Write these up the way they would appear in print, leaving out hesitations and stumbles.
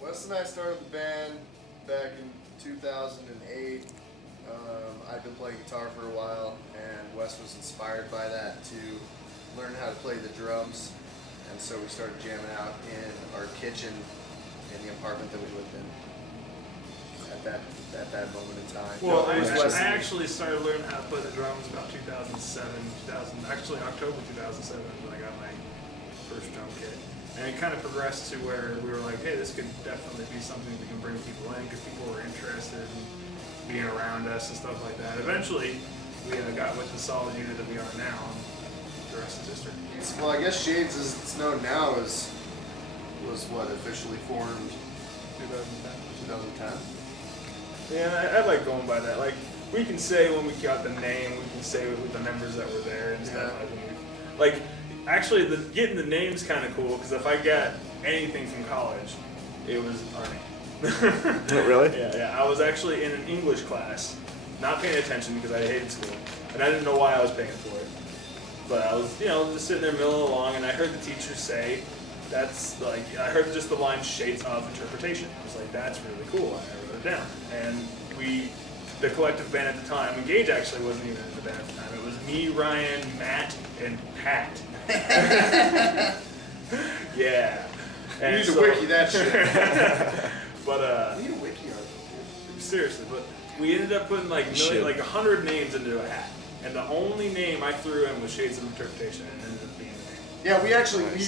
Wes and I started the band back in 2008. I'd been playing guitar for a while, and Wes was inspired by that to learn how to play the drums. And so we started jamming out in our kitchen in the apartment that we lived in at that moment in time. Well, I actually started learning how to play the drums about 2007, actually October 2007 when I got my first drum kit. And it kind of progressed to where we were like, hey, this could definitely be something we can bring people in because people were interested in being around us and stuff like that. Eventually, we got with the solid unit that we are now, and the rest is history. Well, I guess Shades, as it's known now, was what, officially formed 2010? Yeah, I like going by that. Like, we can say when we got the name, we can say with the members that were there and stuff. Like, actually, getting the name's kind of cool because if I got anything from college, it was our name. Really? Yeah. I was actually in an English class, not paying attention because I hated school, and I didn't know why I was paying for it. But I was, just sitting there milling along, and I heard the teacher say, I heard just the line "shades of interpretation." I was like, that's really cool, and I wrote it down. And the collective band at the time, and Gage actually wasn't even in the band at the time. It was me, Ryan, Matt, and Pat. Yeah. You need to wiki that shit. But you need a wiki article. Seriously, but we ended up putting like 100 names into a hat, and the only name I threw in was Shades of Interpretation, and it ended up being the name. Yeah, we actually, we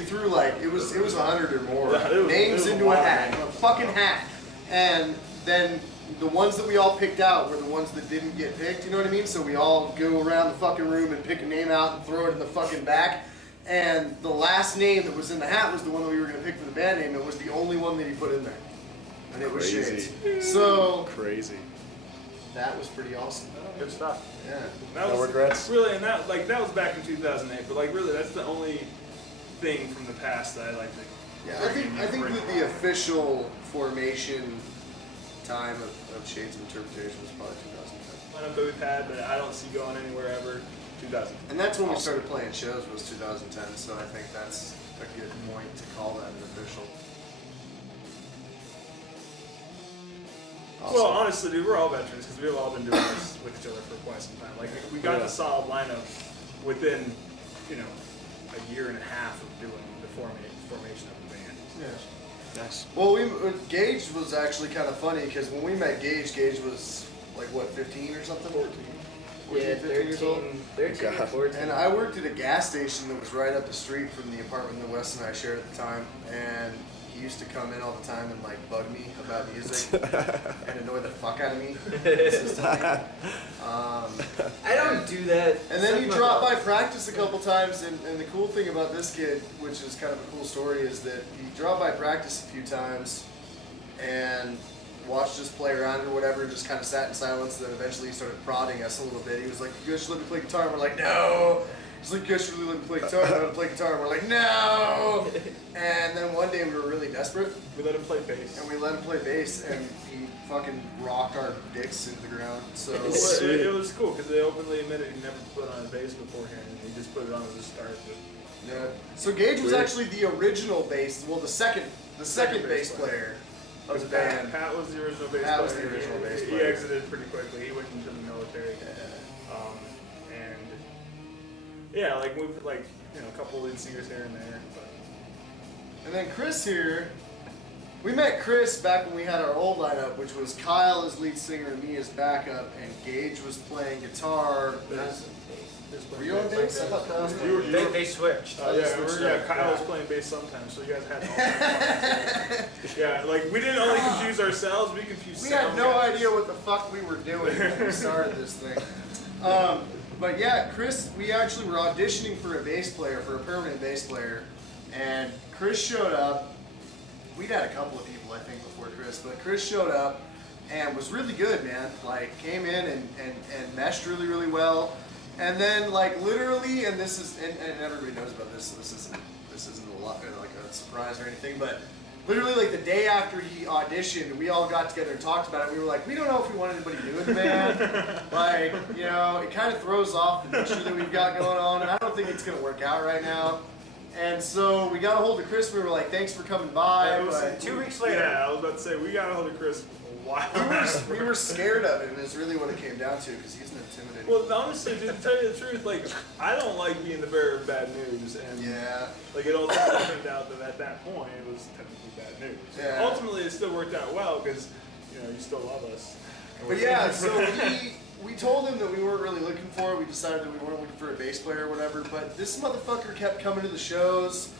threw like it was 100 or more names into a hat, a fucking hat, and then the ones that we all picked out were the ones that didn't get picked. You know what I mean? So we all go around the fucking room and pick a name out and throw it in the fucking back. And the last name that was in the hat was the one that we were going to pick for the band name. It was the only one that he put in there. And it was Shades. So crazy. That was pretty awesome. Good stuff. Yeah. No regrets? Really, and that was back in 2008, but like really that's the only thing from the past that I like to I think that the official formation time of Shades of Interpretation was probably 2010. lineup that we've had that I don't see going anywhere ever. 2000. And that's when we started playing shows, was 2010, so I think that's a good point to call that an official. Awesome. Well, honestly, dude, we're all veterans because we've all been doing this with each other for quite some time. Like, we got a solid lineup within, a year and a half of doing the formation of the band. Yeah. Nice. Well, Gage was actually kind of funny because when we met Gage was like, what, 15 or something? 14. Yeah, 15 years old. 13 or 14. And I worked at a gas station that was right up the street from the apartment that Wes and I shared at the time. And he used to come in all the time and like bug me about music and annoy the fuck out of me. I don't do that. And then he dropped by practice a couple times. And the cool thing about this kid, which is kind of a cool story, is that he dropped by practice a few times and watched us play around or whatever, just kind of sat in silence. Then eventually he started prodding us a little bit. He was like, "You guys should let me play guitar." And we're like, "No." He's like, "You guys should really let me play guitar." And I want to play guitar. And we're like, "No." And then one day we were really desperate. We let him play bass. And we let him play bass, and he fucking rocked our dicks into the ground. So it was cool because they openly admitted he never put on a bass beforehand, and he just put it on as a start. Yeah. So Gage was actually the original bass. Well, the second bass player. Of the band. Pat was the original bass player. Pat was the original bass player. He exited pretty quickly. He went into the military. And we've a couple lead singers here and there. But. And then Chris here, we met Chris back when we had our old lineup, which was Kyle as lead singer and me as backup, and Gage was playing guitar. Were you on bass? I thought Kyle was playing bass. They switched. Kyle was playing bass sometimes, so you guys had all we didn't only confuse ourselves, we confused We had no idea what the fuck we were doing when we started this thing. But yeah, Chris, we actually were auditioning for a bass player, for a permanent bass player, and Chris showed up. We'd had a couple of people, I think, before Chris, but Chris showed up and was really good, man. Like, came in and meshed really, really well. And then, like, literally, and this is, and everybody knows about this, so this isn't a lot, like a surprise or anything, but literally like the day after he auditioned, we all got together and talked about it. We were like, we don't know if we want anybody new in the band. Like, you know, it kind of throws off the picture that we've got going on, and I don't think it's gonna work out right now. And so we got a hold of Chris. We were like, thanks for coming by. It was but 2 weeks later. Yeah, I was about to say, we got a hold of Chris a while. we were scared of him, is really what it came down to, because he's an intimidating. Well, honestly, dude, to tell you the truth, like, I don't like being the bearer of bad news, and Yeah. like it ultimately turned out that at that point it was technically bad news. Yeah. Ultimately, it still worked out well because you know you still love us. But yeah, so we told him that we weren't really looking for it. We decided that we weren't looking for a bass player or whatever. But this motherfucker kept coming to the shows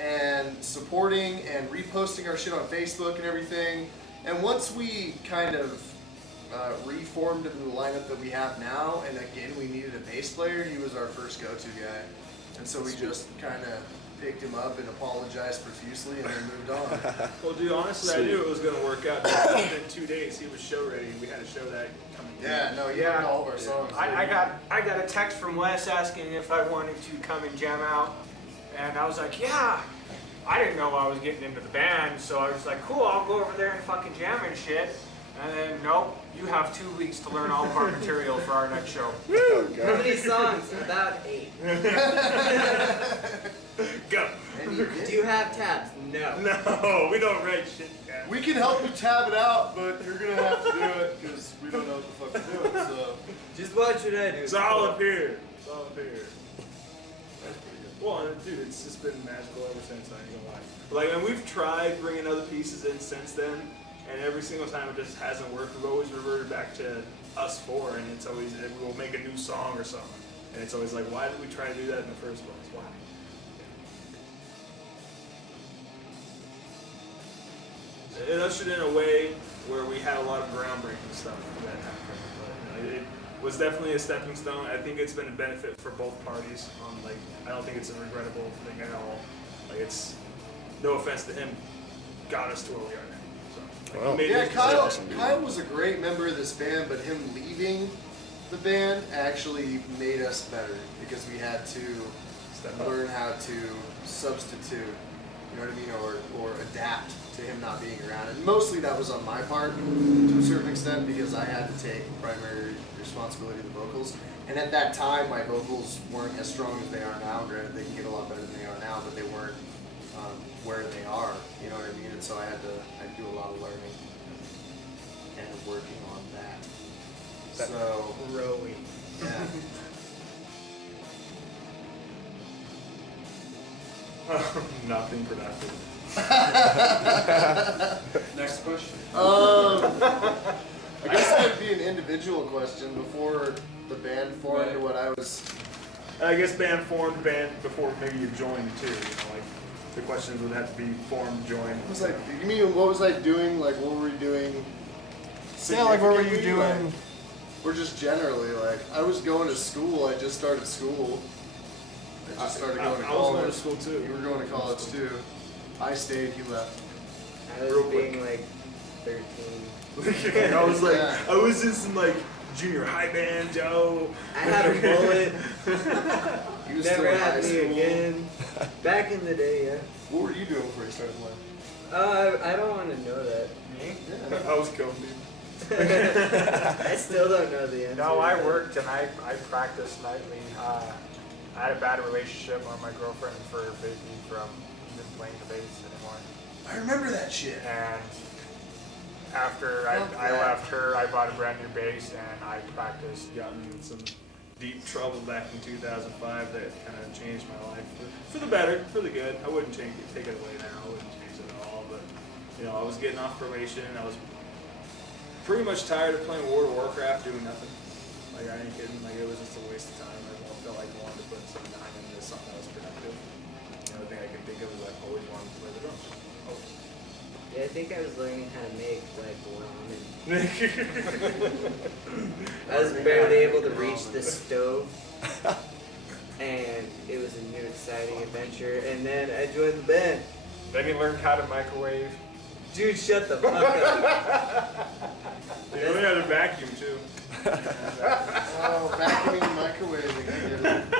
and supporting and reposting our shit on Facebook and everything. And once we kind of reformed into the lineup that we have now, and again we needed a bass player, he was our first go-to guy. And so we just kind of picked him up and apologized profusely and then moved on. Well, dude, honestly, I knew it was going to work out. Within 2 days, he was show ready. We had a show that coming. Yeah, no, you heard all of our songs. I got a text from Wes asking if I wanted to come and jam out, and I was like, yeah. I didn't know I was getting into the band, so I was like, cool, I'll go over there and fucking jam and shit. And then, nope, you have 2 weeks to learn all of our material for our next show. How many songs? About 8. Go. And you did. Do you have tabs? No. No, we don't write shit down. We can help you tab it out, but you're gonna have to do it because we don't know what the fuck to do. So Just watch what I do. It's all up here. It's all up here. Well, and dude, it's just been magical ever since. I ain't gonna lie. Like, and we've tried bringing other pieces in since then, and every single time it just hasn't worked. We've always reverted back to us four, and it's always we'll make a new song or something, and it's always like, why did we try to do that in the first place? Why? It ushered in a way where we had a lot of groundbreaking stuff that happened. But, you know, it was definitely a stepping stone. I think it's been a benefit for both parties. Like, I don't think it's a regrettable thing at all. Like, it's no offense to him, got us to where we are now. So, like, Wow. he made yeah, his Kyle decision. was a great member of this band, but him leaving the band actually made us better because we had to Step up. learn how to substitute, you know what I mean, or adapt to him not being around. And mostly that was on my part to a certain extent because I had to take primary responsibility of the vocals. And at that time, my vocals weren't as strong as they are now. Granted, they can get a lot better than they are now, but they weren't where they are. You know what I mean? And so I had to do a lot of learning and working on that. So Growing. yeah. Nothing productive. Next question. I guess that would be an individual question before the band formed. Right. What I was. I guess band formed before maybe you joined too. You know, like the questions would have to be formed, joined. What was I? You mean what was I doing? Like what were we doing? Yeah, like what were you significantly? doing? Like, or just generally, like I was going to school. I just started school. I just started going to I was college. going to school too. You were going to college too. I stayed. He left. I was Real quick. being like 13. I was like, Yeah. I was in some like junior high band, Joe. I had a bullet. He was still Never in high had me school. again. Back in the day, yeah. What were you doing before you started playing? I don't want to know that. Me? Yeah. I was killing dude. I still don't know the answer. No, I worked and I practiced nightly. I had a bad relationship with my girlfriend forbade me from even playing the bass anymore. I remember that shit. And after I Fuck that. left her, I bought a brand new bass and I practiced. Got me in some deep trouble back in 2005 that kind of changed my life for the better, for the good. I wouldn't take it away now. I wouldn't change it at all. But you know, I was getting off probation. I was pretty much tired of playing World of Warcraft, doing nothing. Like I ain't kidding. Like it was just a waste of time. I felt like I wanted to put some time into something that was productive. The only thing I can think of is I always wanted to play the drums. Always. Yeah, I think I was learning how to make like ramen. I was barely able to reach the stove, and it was a new exciting adventure. And then I joined the band. Then he learned how to microwave. Dude, shut the fuck up. They only had a vacuum too. Oh, vacuuming and microwaving. I get it.